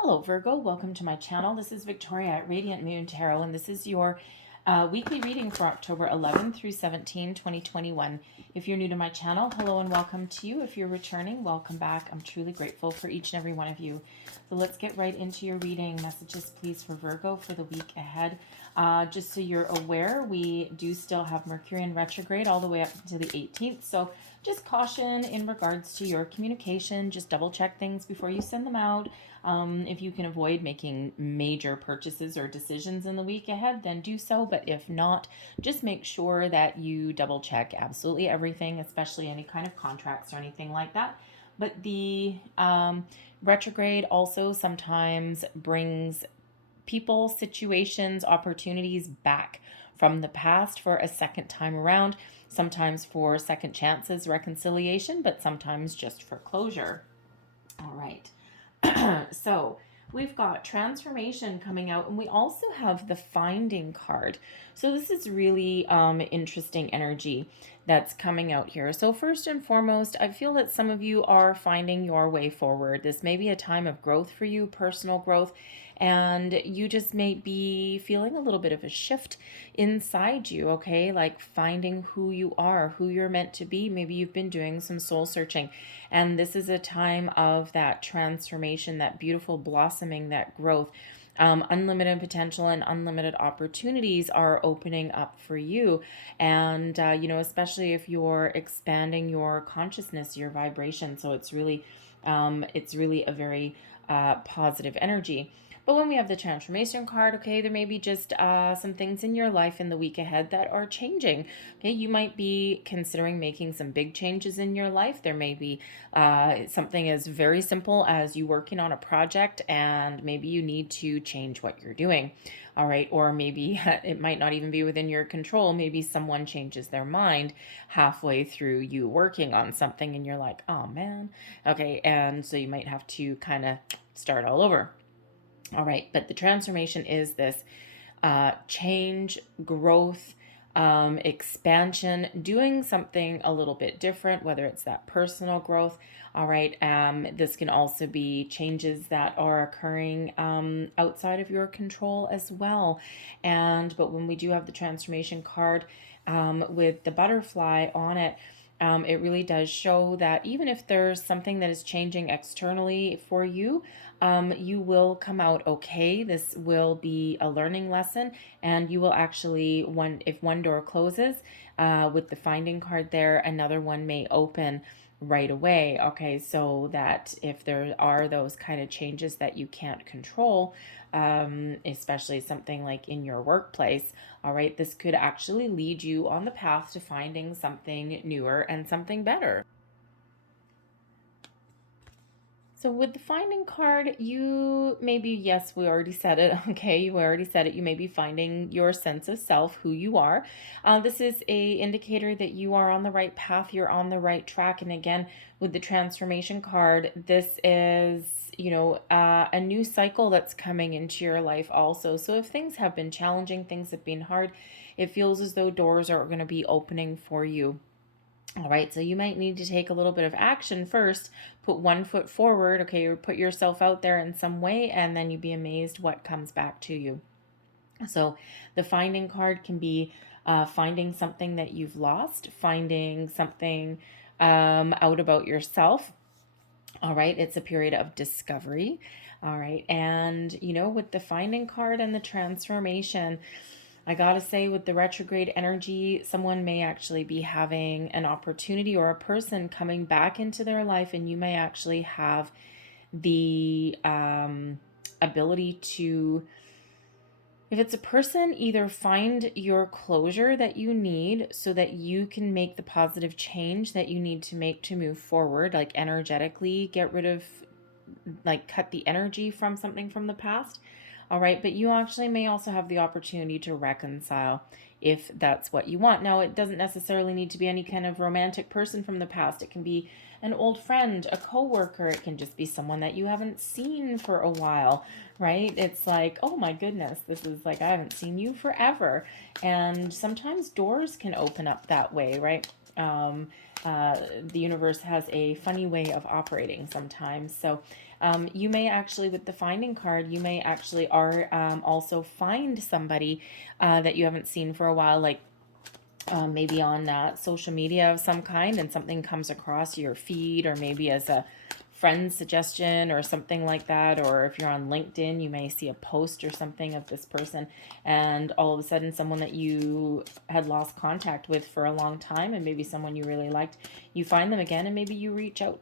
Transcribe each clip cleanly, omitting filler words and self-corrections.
Hello Virgo, welcome to my channel. This is Victoria at Radiant Moon Tarot, and this is your weekly reading for October 11 through 17, 2021. If you're new to my channel, hello and welcome to you. If you're returning, welcome back. I'm truly grateful for each and every one of you. So let's get right into your reading. Messages, please, for Virgo for the week ahead. Just so you're aware, we do still have Mercury in retrograde all the way up to the 18th. So just caution in regards to your communication. Just double check things before you send them out. If you can avoid making major purchases or decisions in the week ahead, then do so. But if not, just make sure that you double check absolutely everything, especially any kind of contracts or anything like that. But the retrograde also sometimes brings people, situations, opportunities back from the past for a second time around, sometimes for second chances, reconciliation, but sometimes just for closure. All right. So we've got transformation coming out, and we also have the finding card. So this is really interesting energy that's coming out here. So first and foremost, I feel that some of you are finding your way forward. This may be a time of growth for you, personal growth, and you just may be feeling a little bit of a shift inside you, okay? Like finding who you are, who you're meant to be. Maybe you've been doing some soul searching, and this is a time of that transformation, that beautiful blossoming, that growth. Unlimited potential and unlimited opportunities are opening up for you. And, especially if you're expanding your consciousness, your vibration. So it's really a very positive energy. But when we have the transformation card, okay, there may be just some things in your life in the week ahead that are changing. Okay, you might be considering making some big changes in your life. There may be something as very simple as you working on a project and maybe you need to change what you're doing. All right, or maybe it might not even be within your control. Maybe someone changes their mind halfway through you working on something and you're like, oh man. Okay, and so you might have to kind of start all over. All right, but the transformation is this change, growth, expansion, doing something a little bit different, whether it's that personal growth. All right, this can also be changes that are occurring outside of your control as well. But when we do have the transformation card with the butterfly on it, it really does show that even if there's something that is changing externally for you, you will come out okay. This will be a learning lesson, and you will actually, if one door closes, with the finding card there, another one may open right away. Okay, so that if there are those kind of changes that you can't control, especially something like in your workplace, all right, this could actually lead you on the path to finding something newer and something better. So with the finding card, you maybe, yes, we already said it. Okay, you already said it. You may be finding your sense of self, who you are. This is a indicator that you are on the right path. You're on the right track. And again, with the transformation card, this is, a new cycle that's coming into your life also. So if things have been challenging, things have been hard, it feels as though doors are going to be opening for you. All right, so you might need to take a little bit of action first, put one foot forward, okay, or put yourself out there in some way, and then you'd be amazed what comes back to you. So the finding card can be finding something that you've lost, finding something out about yourself. All right, it's a period of discovery. All right, and with the finding card and the transformation, I gotta say, with the retrograde energy, someone may actually be having an opportunity or a person coming back into their life, and you may actually have the ability to, if it's a person, either find your closure that you need so that you can make the positive change that you need to make to move forward, like energetically get rid of, like cut the energy from something from the past. All right, but you actually may also have the opportunity to reconcile if that's what you want. Now, it doesn't necessarily need to be any kind of romantic person from the past. It can be an old friend, a coworker. It can just be someone that you haven't seen for a while, right? It's like, oh my goodness, this is like, I haven't seen you forever. And sometimes doors can open up that way, right? The universe has a funny way of operating sometimes. So You may actually, with the finding card, you may actually also find somebody that you haven't seen for a while, like maybe on social media of some kind, and something comes across your feed, or maybe as a friend suggestion or something like that. Or if you're on LinkedIn, you may see a post or something of this person, and all of a sudden someone that you had lost contact with for a long time, and maybe someone you really liked, you find them again, and maybe you reach out,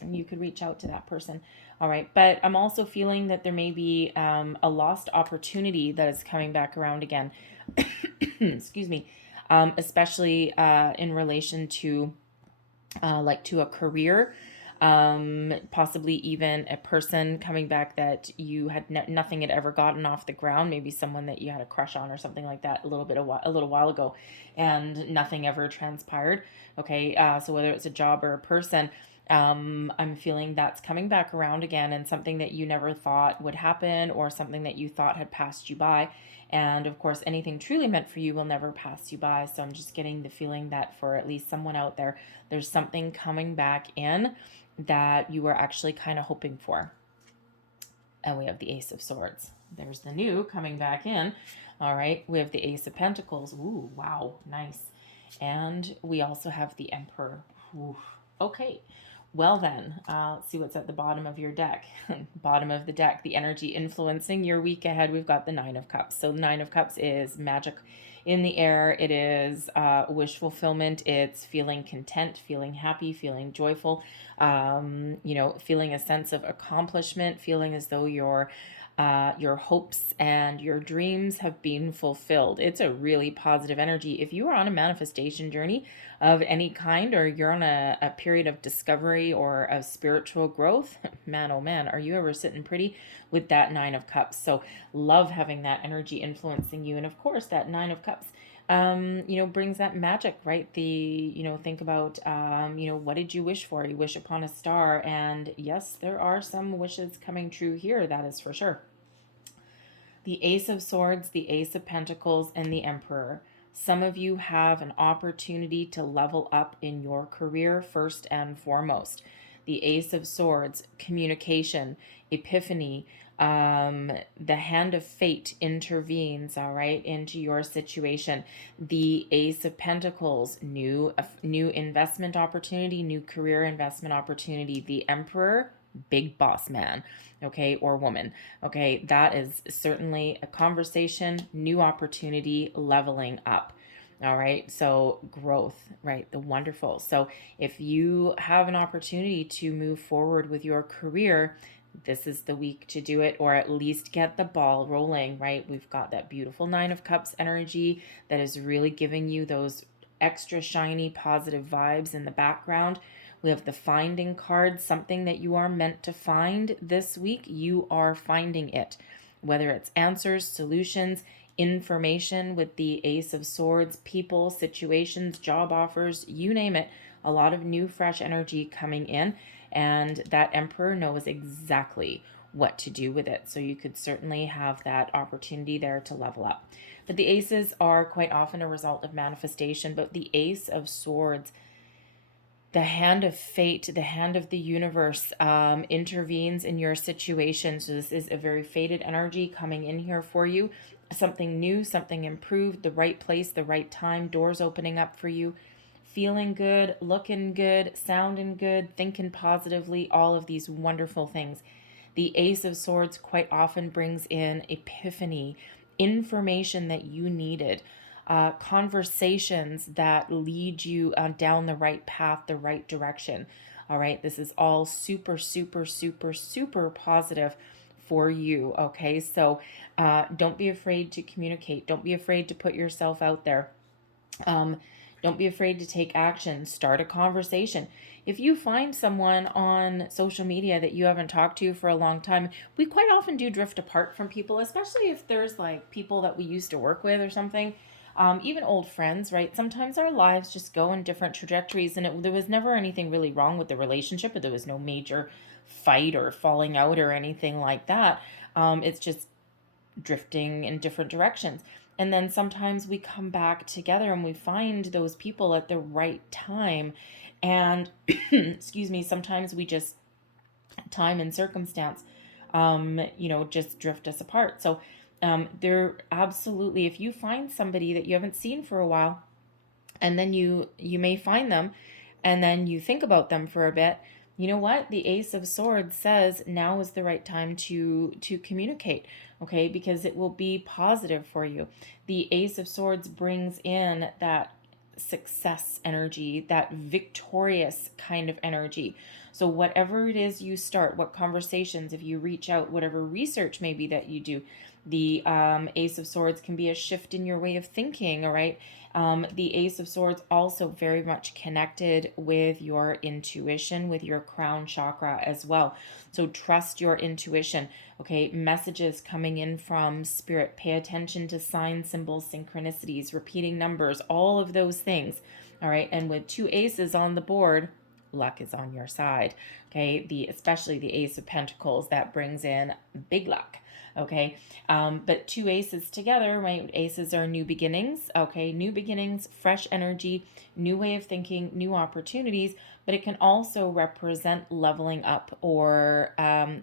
and you could reach out to that person. All right, but I'm also feeling that there may be a lost opportunity that is coming back around again. Excuse me. Especially in relation to like to a career, possibly even a person coming back that you had nothing had ever gotten off the ground, maybe someone that you had a crush on or something like that a little while ago, and nothing ever transpired. Okay, so whether it's a job or a person, I'm feeling that's coming back around again, and something that you never thought would happen, or something that you thought had passed you by. And of course, anything truly meant for you will never pass you by. So I'm just getting the feeling that for at least someone out there, there's something coming back in that you were actually kind of hoping for. And we have the Ace of Swords. There's the new coming back in. All right, we have the Ace of Pentacles. Ooh, wow, nice. And we also have the Emperor. Ooh, okay. Well then, let's see what's at the bottom of your deck. Bottom of the deck, the energy influencing your week ahead. We've got the Nine of Cups. So the Nine of Cups is magic in the air. It is wish fulfillment. It's feeling content, feeling happy, feeling joyful, feeling a sense of accomplishment, feeling as though your hopes and your dreams have been fulfilled. It's a really positive energy. If you are on a manifestation journey of any kind, or you're on a period of discovery or of spiritual growth, man, oh man, are you ever sitting pretty with that Nine of Cups? So love having that energy influencing you. And of course, that Nine of Cups brings that magic, right? Think about, what did you wish for? You wish upon a star. And yes, there are some wishes coming true here, that is for sure. The Ace of Swords, the Ace of Pentacles, and the Emperor. Some of you have an opportunity to level up in your career first and foremost. The Ace of Swords, communication, epiphany, the hand of fate intervenes, all right, into your situation. The Ace of Pentacles, new investment opportunity, new career investment opportunity. The Emperor, big boss man, okay, or woman, okay, that is certainly a conversation, new opportunity, leveling up. All right, so growth, right, the wonderful. So if you have an opportunity to move forward with your career, this is the week to do it, or at least get the ball rolling, right? We've got that beautiful Nine of Cups energy that is really giving you those extra shiny positive vibes in the background. We have the finding card, something that you are meant to find this week. You are finding it, whether it's answers, solutions, information with the Ace of Swords, people, situations, job offers, you name it. A lot of new, fresh energy coming in, and that Emperor knows exactly what to do with it. So you could certainly have that opportunity there to level up. But the aces are quite often a result of manifestation. But the Ace of Swords, the hand of fate, the hand of the universe, intervenes in your situation. So this is a very fated energy coming in here for you. Something new, something improved, the right place, the right time, doors opening up for you, feeling good, looking good, sounding good, thinking positively, all of these wonderful things. The Ace of Swords quite often brings in epiphany, information that you needed, conversations that lead you down the right path, the right direction. All right, this is all super, super, super, super positive for you. Okay, so don't be afraid to communicate. Don't be afraid to put yourself out there. Don't be afraid to take action. Start a conversation. If you find someone on social media that you haven't talked to for a long time, we quite often do drift apart from people, especially if there's like people that we used to work with or something. Even old friends, right? Sometimes our lives just go in different trajectories, and there was never anything really wrong with the relationship, but there was no major fight or falling out or anything like that. It's just drifting in different directions. And then sometimes we come back together and we find those people at the right time. And excuse me, sometimes we just time and circumstance, just drift us apart. So they're absolutely, if you find somebody that you haven't seen for a while, and then you may find them, and then you think about them for a bit, you know what, the Ace of Swords says now is the right time to communicate, okay, because it will be positive for you. The Ace of Swords brings in that success energy, that victorious kind of energy. So whatever it is you start, what conversations, if you reach out, whatever research maybe that you do, the Ace of Swords can be a shift in your way of thinking, all right? The Ace of Swords also very much connected with your intuition, with your crown chakra as well. So trust your intuition, okay? Messages coming in from spirit. Pay attention to signs, symbols, synchronicities, repeating numbers, all of those things, all right? And with two aces on the board, luck is on your side, okay? Especially the Ace of Pentacles, that brings in big luck. Okay, but two aces together, right? Aces are new beginnings, okay? New beginnings, fresh energy, new way of thinking, new opportunities, but it can also represent leveling up or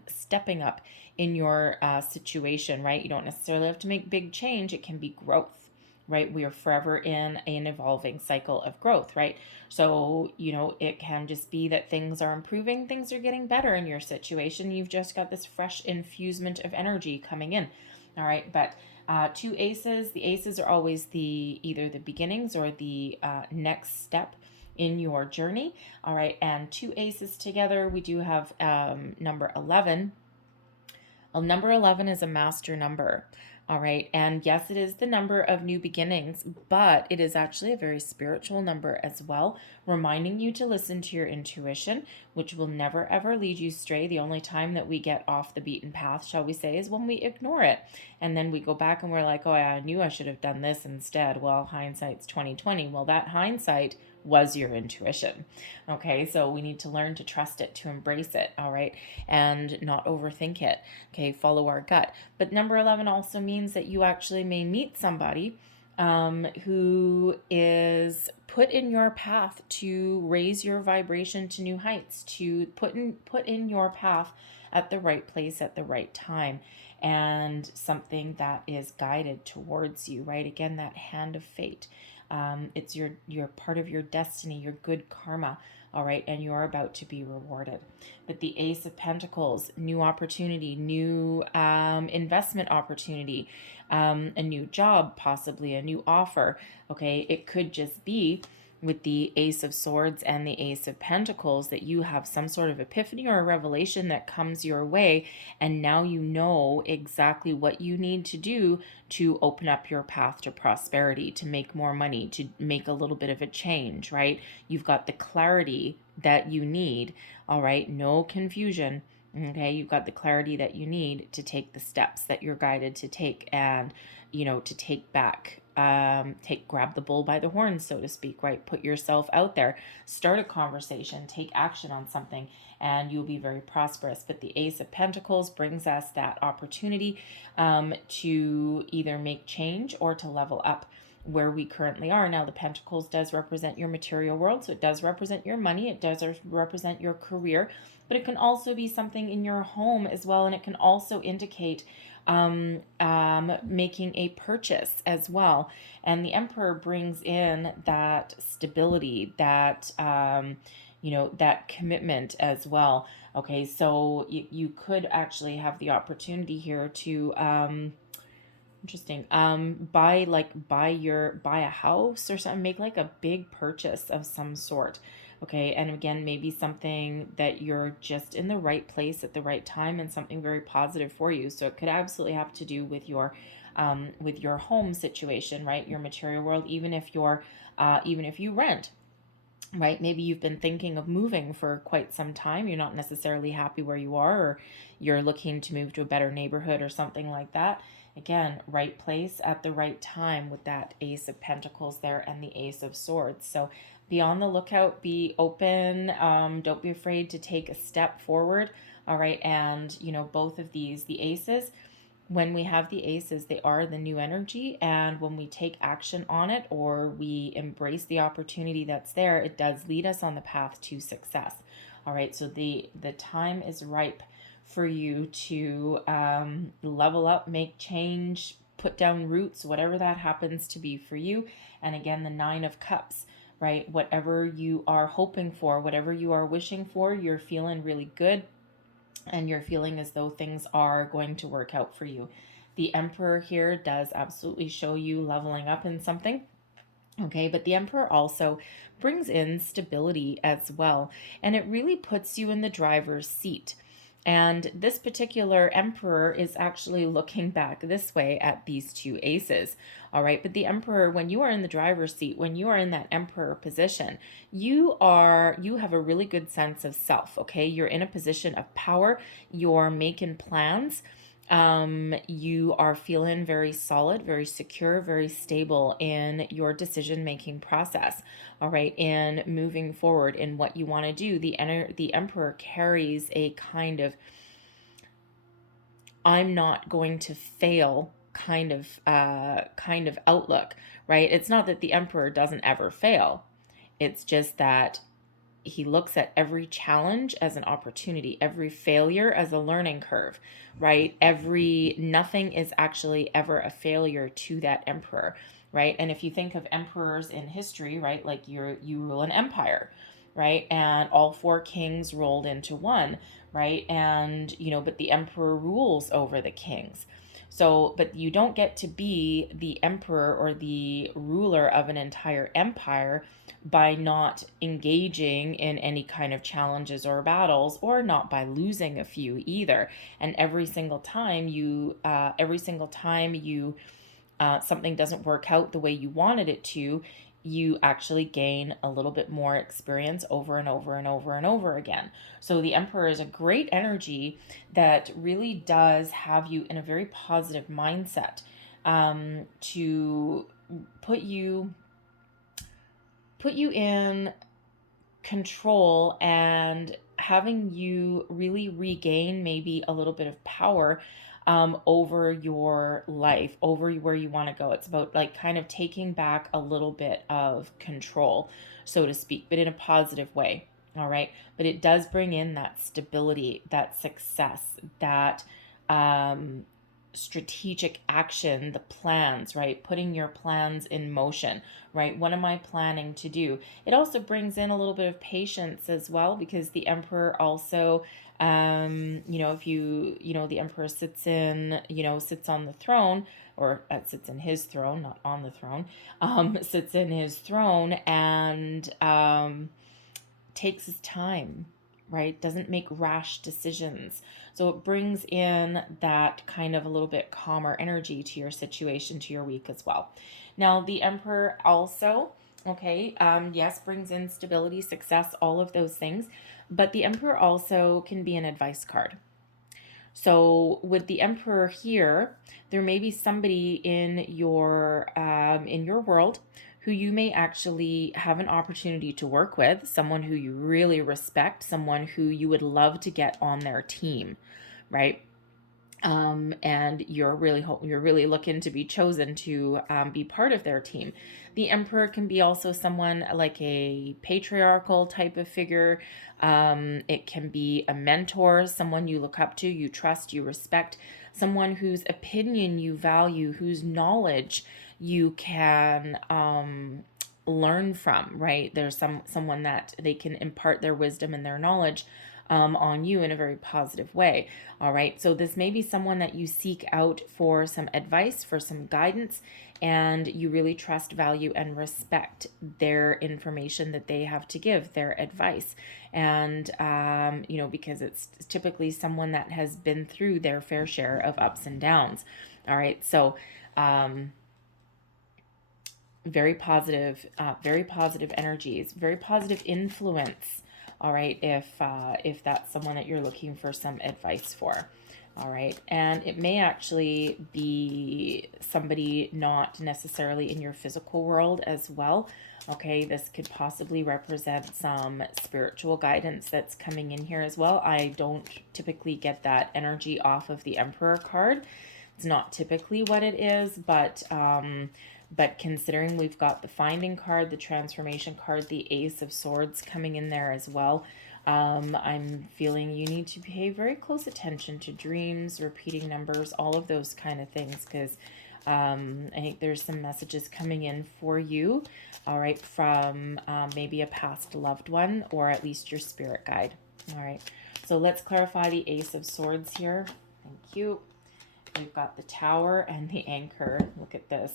stepping up in your situation, right? You don't necessarily have to make big change. It can be growth, right? We are forever in an evolving cycle of growth, right? So, it can just be that things are improving, things are getting better in your situation. You've just got this fresh infusement of energy coming in, all right? But two aces, the aces are always either the beginnings or the next step in your journey, all right? And two aces together, we do have number 11. Well, number 11 is a master number. All right. And yes, it is the number of new beginnings, but it is actually a very spiritual number as well, reminding you to listen to your intuition, which will never ever lead you astray. The only time that we get off the beaten path, shall we say, is when we ignore it. And then we go back and we're like, oh, I knew I should have done this instead. Well, hindsight's 2020. Well, that hindsight was your intuition. Okay, so we need to learn to trust it, to embrace it, all right, and not overthink it. Okay, follow our gut. But number 11 also means that you actually may meet somebody who is put in your path to raise your vibration to new heights, to put in your path at the right place at the right time, and something that is guided towards you, right? Again, that hand of fate. It's your part of your destiny, your good karma, all right, and you're about to be rewarded. But the Ace of Pentacles, new opportunity, new investment opportunity, a new job, possibly a new offer, okay? It could just be with the Ace of Swords and the Ace of Pentacles that you have some sort of epiphany or a revelation that comes your way, and now you know exactly what you need to do to open up your path to prosperity, to make more money, to make a little bit of a change, right? You've got the clarity that you need, all right? No confusion. Okay, you've got the clarity that you need to take the steps that you're guided to take, and to take back, grab the bull by the horns, so to speak, right? Put yourself out there, start a conversation, take action on something, and you'll be very prosperous. But the Ace of Pentacles brings us that opportunity to either make change or to level up where we currently are. Now, the Pentacles does represent your material world, so it does represent your money, it does represent your career, but it can also be something in your home as well, and it can also indicate making a purchase as well. And the Emperor brings in that stability, that that commitment as well. Okay, so you could actually have the opportunity here to interesting. Buy a house or something, make like a big purchase of some sort. Okay, and again, maybe something that you're just in the right place at the right time and something very positive for you. So it could absolutely have to do with your home situation, right? Your material world, even if you rent. Right? Maybe you've been thinking of moving for quite some time. You're not necessarily happy where you are, or you're looking to move to a better neighborhood or something like that. Again, right place at the right time with that Ace of Pentacles there and the Ace of Swords. So be on the lookout, be open, don't be afraid to take a step forward. All right. And, both of these, the aces, when we have the aces, they are the new energy, and when we take action on it or we embrace the opportunity that's there, it does lead us on the path to success. All right, so the time is ripe for you to level up, make change, put down roots, whatever that happens to be for you. And again, the Nine of Cups, right? Whatever you are hoping for, whatever you are wishing for, you're feeling really good, and you're feeling as though things are going to work out for you. The Emperor here does absolutely show you leveling up in something. Okay, but the Emperor also brings in stability as well, and it really puts you in the driver's seat. And this particular Emperor is actually looking back this way at these two aces. All right, but the Emperor, when you are in the driver's seat, when you are in that Emperor position, you have a really good sense of self. Okay, you're in a position of power, you're making plans, you are feeling very solid, very secure, very stable in your decision-making process. All right, in moving forward in what you want to do. The Emperor carries a kind of I'm not going to fail kind of outlook, right? It's not that the Emperor doesn't ever fail. It's just that he looks at every challenge as an opportunity, every failure as a learning curve, right? Nothing is actually ever a failure to that Emperor, right? And if you think of emperors in history, right, like you rule an empire, right? And all four kings rolled into one, right? And, but the Emperor rules over the kings. So, but you don't get to be the emperor or the ruler of an entire empire by not engaging in any kind of challenges or battles, or not by losing a few either. And every single time you something doesn't work out the way you wanted it to, you actually gain a little bit more experience over and over and over and over again. So the Emperor is a great energy that really does have you in a very positive mindset, to put you in control, and having you really regain maybe a little bit of power over your life, over where you want to go. It's about like kind of taking back a little bit of control, so to speak, but in a positive way. All right. But it does bring in that stability, that success, that strategic action, the plans, right? Putting your plans in motion, right? What am I planning to do? It also brings in a little bit of patience as well, because the Emperor also, if the Emperor sits on the throne, or sits in his throne, not on the throne, sits in his throne, and takes his time, right? Doesn't make rash decisions. So it brings in that kind of a little bit calmer energy to your situation, to your week as well. Now, the Emperor also, yes, brings in stability, success, all of those things. But the Emperor also can be an advice card. So with the Emperor here, there may be somebody in your world who you may actually have an opportunity to work with, someone who you really respect, someone who you would love to get on their team, right? And you're really looking to be chosen to be part of their team. The Emperor can be also someone like a patriarchal type of figure. It can be a mentor, someone you look up to, you trust, you respect, someone whose opinion you value, whose knowledge you can learn from, right? There's someone that they can impart their wisdom and their knowledge on you in a very positive way. All right. So this may be someone that you seek out for some advice, for some guidance, and you really trust, value, and respect their information that they have to give, their advice. And, because it's typically someone that has been through their fair share of ups and downs. All right. So, very positive energies, very positive influence. All right, if that's someone that you're looking for some advice for. All right, and it may actually be somebody not necessarily in your physical world as well. Okay, this could possibly represent some spiritual guidance that's coming in here as well. I don't typically get that energy off of the Emperor card. It's not typically what it is, but considering we've got the Finding card, the Transformation card, the Ace of Swords coming in there as well, I'm feeling you need to pay very close attention to dreams, repeating numbers, all of those kind of things, because I think there's some messages coming in for you, all right, from maybe a past loved one or at least your spirit guide. All right, so let's clarify the Ace of Swords here. Thank you. We've got the Tower and the Anchor. Look at this.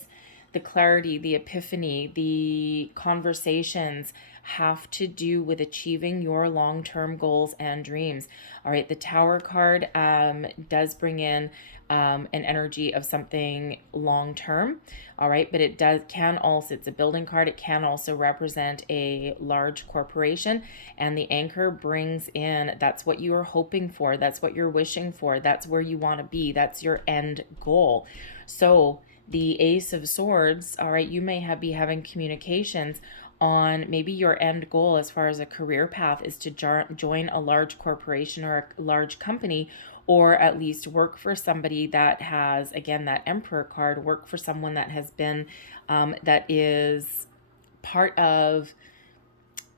The clarity, the epiphany, the conversations have to do with achieving your long-term goals and dreams. All right, the Tower card does bring in an energy of something long-term. All right, but it can also, it's a building card. It can also represent a large corporation, and the Anchor brings in, that's what you are hoping for. That's what you're wishing for. That's where you want to be. That's your end goal. So the Ace of Swords, all right, you may be having communications on maybe your end goal as far as a career path is to join a large corporation or a large company, or at least work for somebody that has, again, that Emperor card, work for someone that has been, that is part of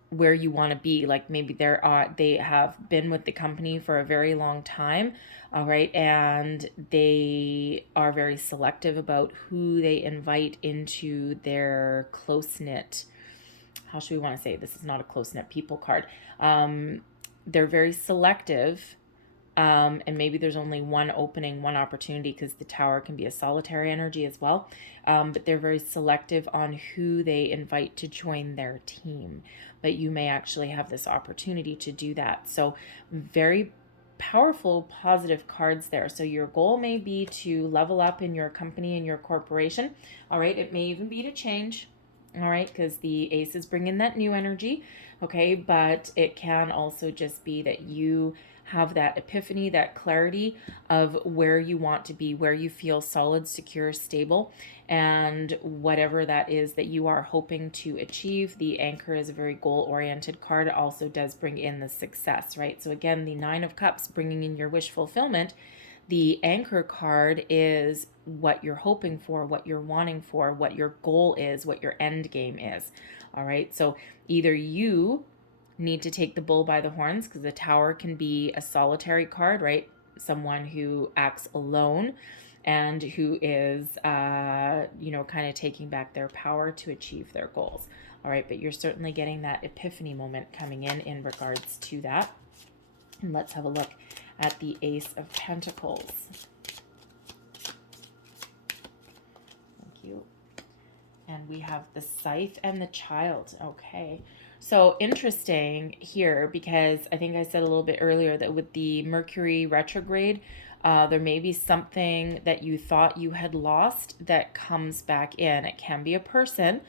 where you want to be. Like maybe they have been with the company for a very long time, all right, and they are very selective about who they invite into their close-knit, how should we want to say, this is not a close-knit people card. They're very selective, and maybe there's only one opening, one opportunity, because the Tower can be a solitary energy as well. But they're very selective on who they invite to join their team. But you may actually have this opportunity to do that. So very powerful, positive cards there. So your goal may be to level up in your company and your corporation. All right. It may even be to change. All right. Because the aces bring in that new energy. Okay. But it can also just be that you have that epiphany, that clarity of where you want to be, where you feel solid, secure, stable, and whatever that is that you are hoping to achieve. The Anchor is a very goal-oriented card. It also does bring in the success, right? So again, the Nine of Cups bringing in your wish fulfillment. The Anchor card is what you're hoping for, what you're wanting for, what your goal is, what your end game is. All right. So either you need to take the bull by the horns, because the Tower can be a solitary card, right? Someone who acts alone and who is, kind of taking back their power to achieve their goals. All right. But you're certainly getting that epiphany moment coming in regards to that. And let's have a look at the Ace of Pentacles. Thank you. And we have the Scythe and the Child. Okay. So interesting here, because I think I said a little bit earlier that with the Mercury retrograde, there may be something that you thought you had lost that comes back in. It can be a person,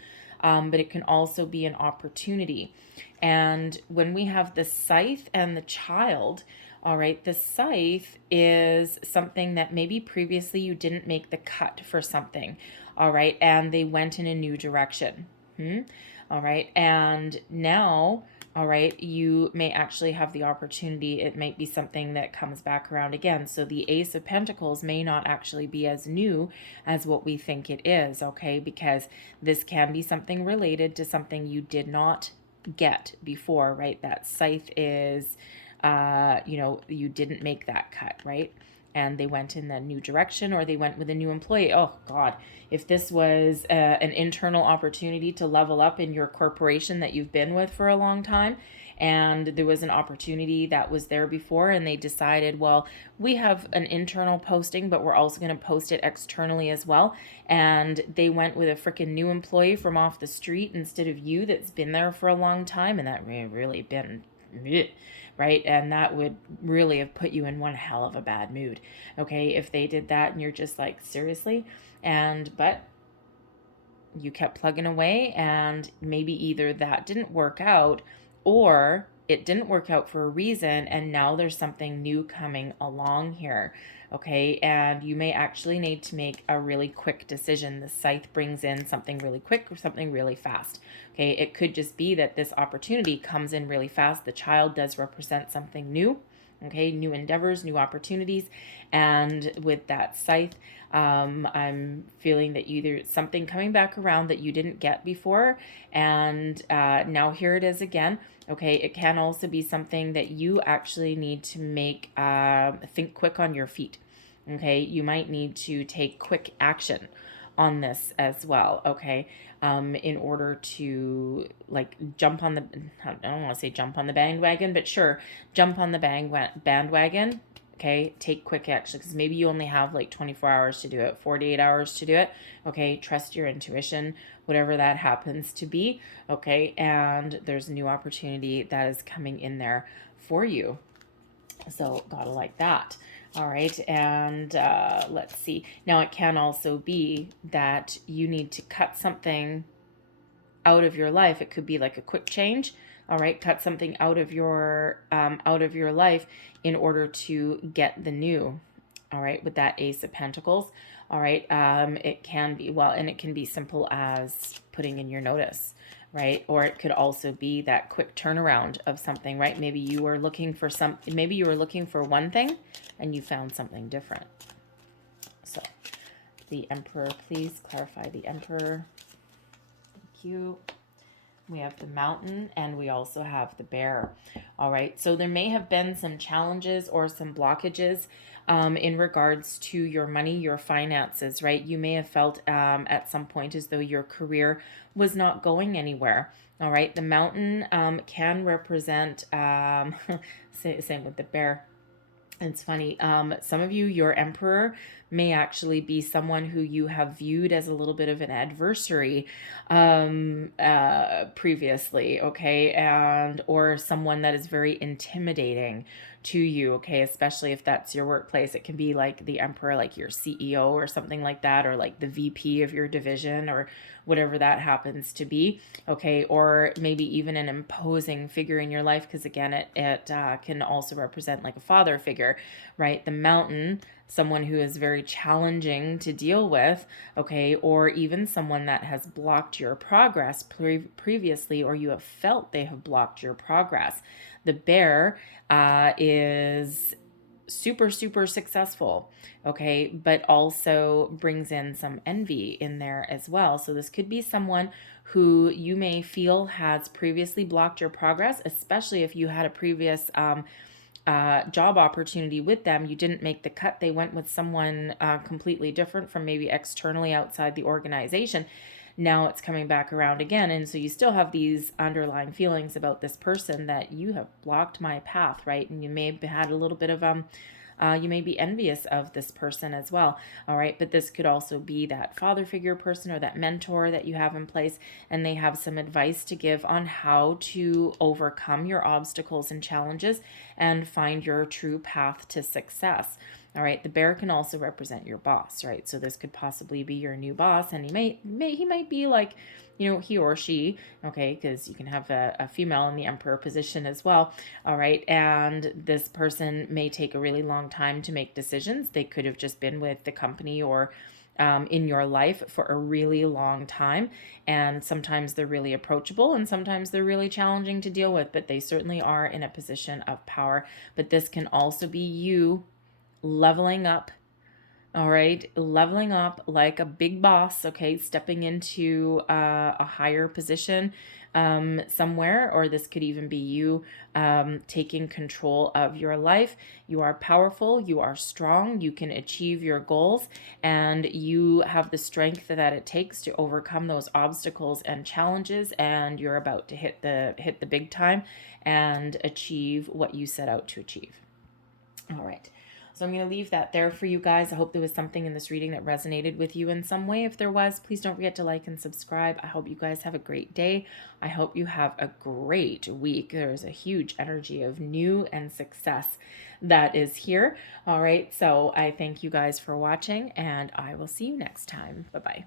but it can also be an opportunity. And when we have the Scythe and the Child, all right, the Scythe is something that maybe previously you didn't make the cut for something, all right, and they went in a new direction. All right. And now, all right, you may actually have the opportunity. It might be something that comes back around again. So the Ace of Pentacles may not actually be as new as what we think it is. Okay. Because this can be something related to something you did not get before, right? That Scythe is, you didn't make that cut, right? And they went in the new direction, or they went with a new employee. Oh God, if this was an internal opportunity to level up in your corporation that you've been with for a long time, and there was an opportunity that was there before, and they decided, well, we have an internal posting, but we're also going to post it externally as well. And they went with a freaking new employee from off the street instead of you that's been there for a long time, and that really been right? And that would really have put you in one hell of a bad mood, okay, if they did that and you're just like, seriously? But you kept plugging away, and maybe either that didn't work out, or it didn't work out for a reason, and now there's something new coming along here, okay? And you may actually need to make a really quick decision. The Scythe brings in something really quick or something really fast, okay? It could just be that this opportunity comes in really fast. The Child does represent something new, okay? New endeavors, new opportunities. And with that scythe, I'm feeling that either something coming back around that you didn't get before, and now here it is again. Okay, it can also be something that you actually need to make, think quick on your feet. Okay, you might need to take quick action on this as well, okay, in order to like jump on the, I don't want to say jump on the bandwagon, but sure, jump on the bandwagon, okay, take quick action, because maybe you only have like 24 hours to do it, 48 hours to do it, okay, trust your intuition, whatever that happens to be, okay, and there's a new opportunity that is coming in there for you, so gotta like that. All right, and let's see. Now, it can also be that you need to cut something out of your life. It could be like a quick change. All right, cut something out of your life in order to get the new. All right, with that Ace of Pentacles. All right, it can be, well, and it can be simple as putting in your notice, right? Or it could also be that quick turnaround of something, right? Maybe you were looking for one thing and you found something different. So the Emperor, please clarify the Emperor. Thank you. We have the Mountain, and we also have the Bear. All right, so there may have been some challenges or some blockages in regards to your money, your finances, right? You may have felt at some point as though your career was not going anywhere. All right, the Mountain can represent, same with the Bear. It's funny. Some of you, your Emperor may actually be someone who you have viewed as a little bit of an adversary previously, okay, and or someone that is very intimidating to you, okay, especially if that's your workplace. It can be like the Emperor, like your CEO or something like that, or like the VP of your division or whatever that happens to be, okay, or maybe even an imposing figure in your life, because again, it can also represent like a father figure, right? The Mountain, someone who is very challenging to deal with, okay, or even someone that has blocked your progress previously, or you have felt they have blocked your progress. The Bear is super, super successful, okay, but also brings in some envy in there as well. So this could be someone who you may feel has previously blocked your progress, especially if you had a previous job opportunity with them. You didn't make the cut. They went with someone completely different from maybe externally outside the organization. Now it's coming back around again. And so you still have these underlying feelings about this person that you have blocked my path, right? And you may have had a little bit of, you may be envious of this person as well. All right. But this could also be that father figure person or that mentor that you have in place. And they have some advice to give on how to overcome your obstacles and challenges and find your true path to success. All right, the Bear can also represent your boss, right? So this could possibly be your new boss, and he might be like, you know, he or she, okay, because you can have a female in the Emperor position as well. All right, and this person may take a really long time to make decisions. They could have just been with the company or in your life for a really long time, and sometimes they're really approachable and sometimes they're really challenging to deal with, but they certainly are in a position of power. But this can also be you leveling up, all right, leveling up like a big boss, okay, stepping into a higher position somewhere, or this could even be you taking control of your life. You are powerful, you are strong, you can achieve your goals, and you have the strength that it takes to overcome those obstacles and challenges, and you're about to hit the big time and achieve what you set out to achieve. All right. So I'm going to leave that there for you guys. I hope there was something in this reading that resonated with you in some way. If there was, please don't forget to like and subscribe. I hope you guys have a great day. I hope you have a great week. There's a huge energy of new and success that is here. All right. So I thank you guys for watching, and I will see you next time. Bye-bye.